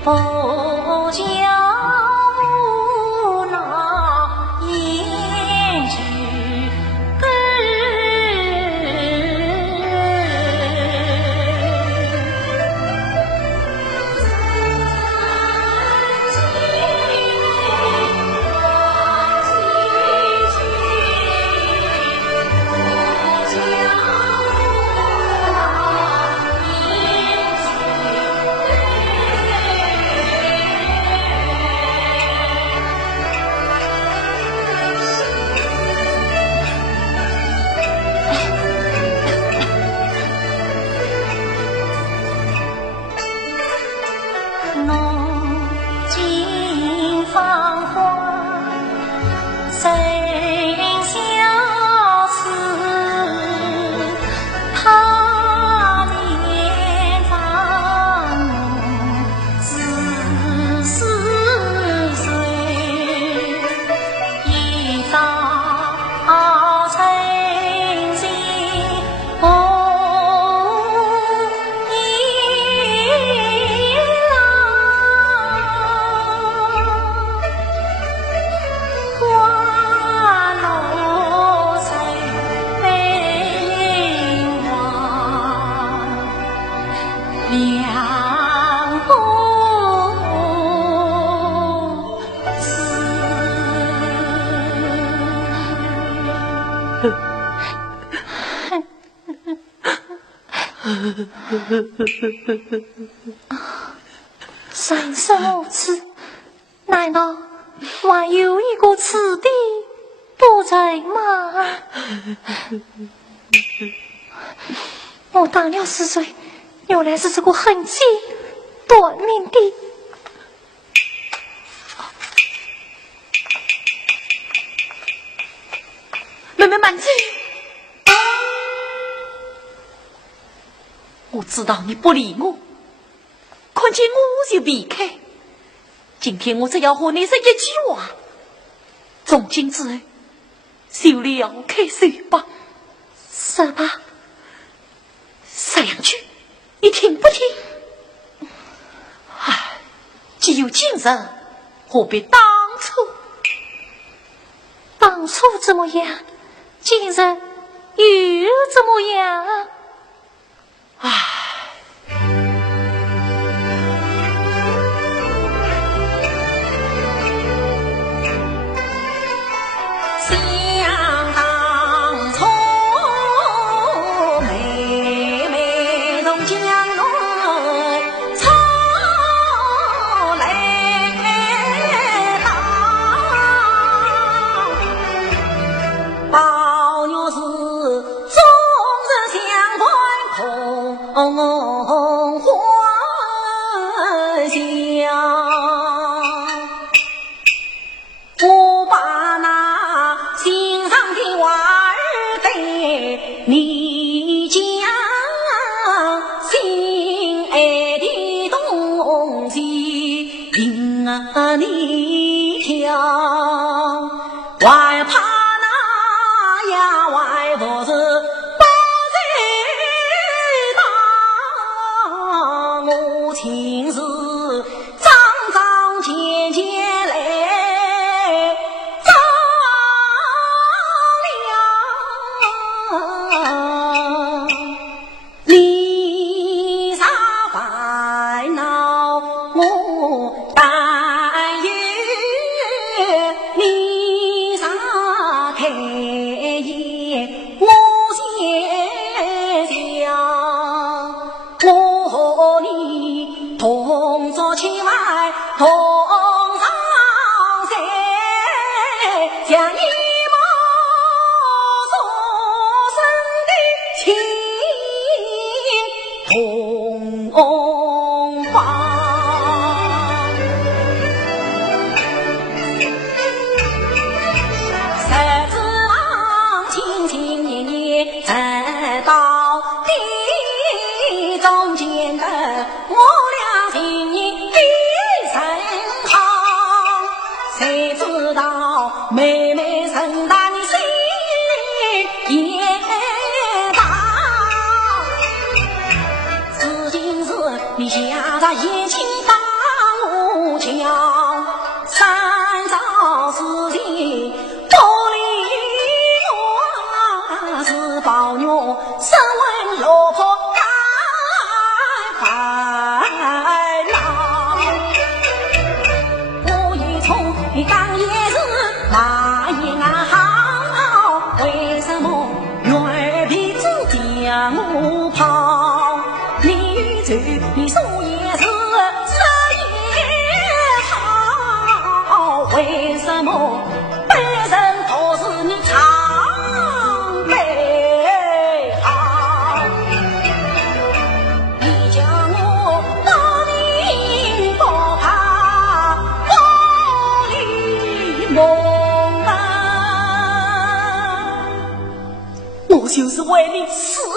不教母老言句根。人生如此，难道还有一个此地不在吗？我打了10岁，原来是这个痕迹断命的。妹妹慢走，我知道你不理我，看见我就避开。今天我只要和你说一句话，从今之后就了开手吧。是吧？说2句，你听不听？唉，既有今日，何必当初？当初怎么样？今日又怎么样？唉，想当初妹妹从江南草来到，报牛是终日相关空欢笑。我把那心上的娃儿对你讲，心爱的东西听你听，还怕那呀外不是不知道，我情是张张浅浅来你啥烦恼我担忧，你啥开眼我先想，我和你同坐千外同上山，像一同房，十指郎清清年年直到底，中间的我俩情谊比身旁，谁知道妹妹生大你心也大，你下在眼睛当娘，三朝之前不离我，是宝女身为老婆快郎，我一从你当也是马眼好，为什么原皮子将我跑？你这你说也是为什么被人都是你常备好？你叫我到你不怕我里梦啊！我就是为你死了，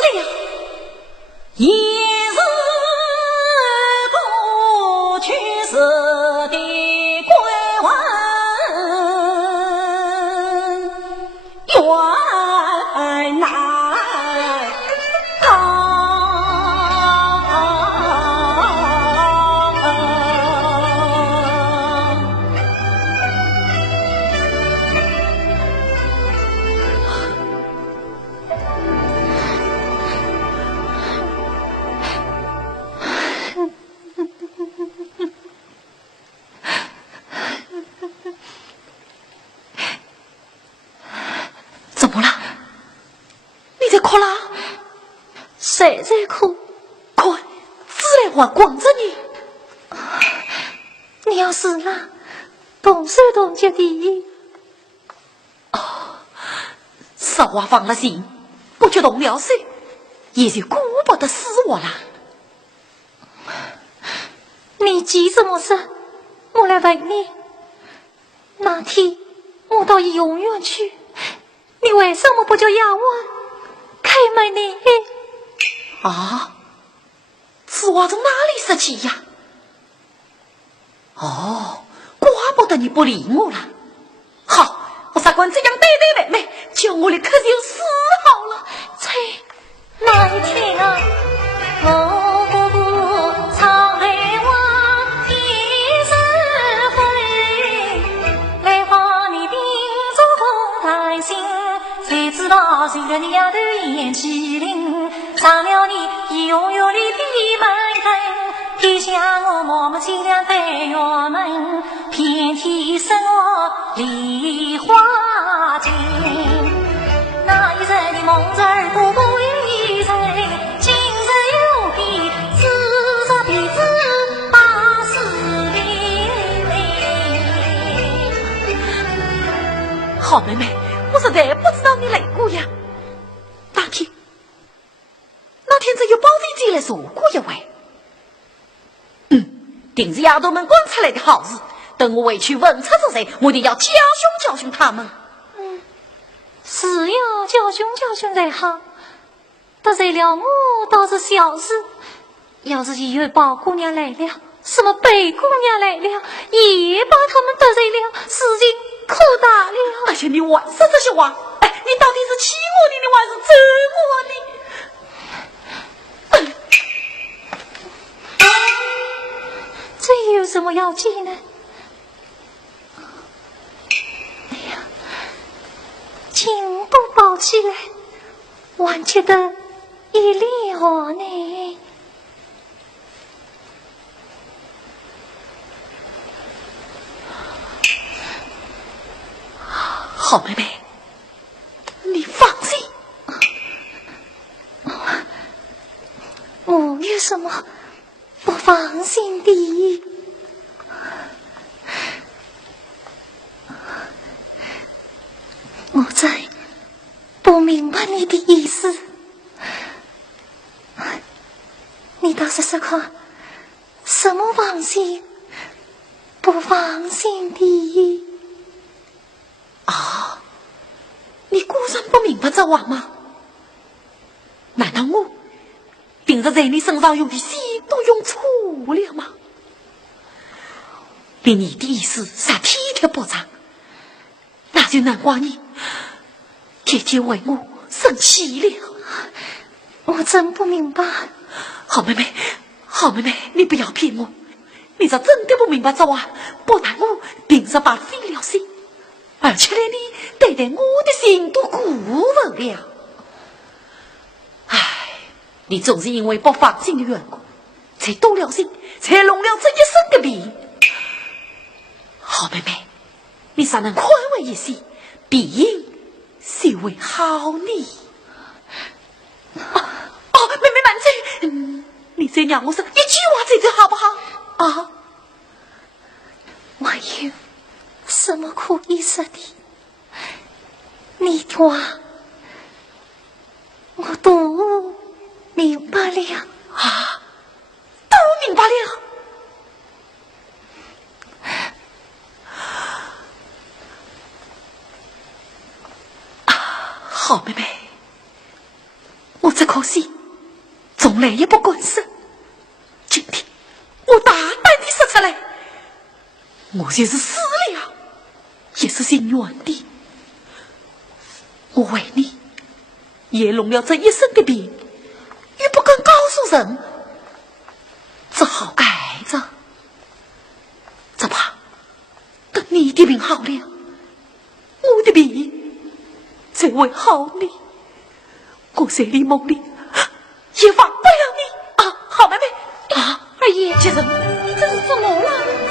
也是不去死的鬼魂。原来怎么了？你在哭啦？谁在哭？快，自来还光着你！你要死了，动手动脚的。少华放了心，不觉动了手，也就顾不得死我了。你急什么事？我来问你。那天我到医院去，你为什么不叫丫鬟开门呢？啊，此话从哪里说起呀？哦，怪不得你不理我了。好，我只管这样对妹妹，叫我的可就死好了。猜那一天啊，我姑姑常陪我一生回，来帮你定做红台心，才知道随着你丫头眼起灵，上了你永远的闭门羹，撇下我默默凄凉在院门，遍体生我梨花尽。那一日的梦子儿不过一层，今日又比自着鼻子把死的。好妹妹，我实在不知道你来过呀。那天只有包飞机来说过一回。定是丫头们管出来的好事，等我回去问出是谁，我定要教训他们。是要教训才好，得罪了我倒是小事，要是以后宝姑娘来了，什么北姑娘来了，也把他们得罪了，事情可大了。而且你晚说这些话，你到底是欺我的，你还是责我的？这有什么要紧呢？哎呀，颈部抱起来，还觉得一粒好呢。好妹妹，你放心。我有什么不放心的？我真不明白你的意思，你倒是说看，什么放心不放心的？啊，你果然不明白这话吗？难道我顶着在你身上用的心都用错了吗？连你的意思啥体贴不长，那就难怪你天天为我生气了。我真不明白。好妹妹，你不要骗我，你是真的不明白做啊？不但我平时把费了心，而且连你对待我的心都顾问了。唉，你总是因为不放心的缘故，才多了心，才弄了这一身的病。好妹妹，你尚能宽慰一些，必应是为好你。妹妹慢嘴，你再让我说一句话这就好不好？啊，我有什么可以说的？你的话我都明白了啊，都明白了。好妹妹，我这颗心从来也不管事，今天我大胆地说出来，我就是死了也是心软的。我为你也弄了这一身的病，又不敢告诉人，只好挨着，只怕等你的病好了，我的病才会好呢。我在你梦里也忘不了你啊，好妹妹啊，二爷，其实这是怎么了？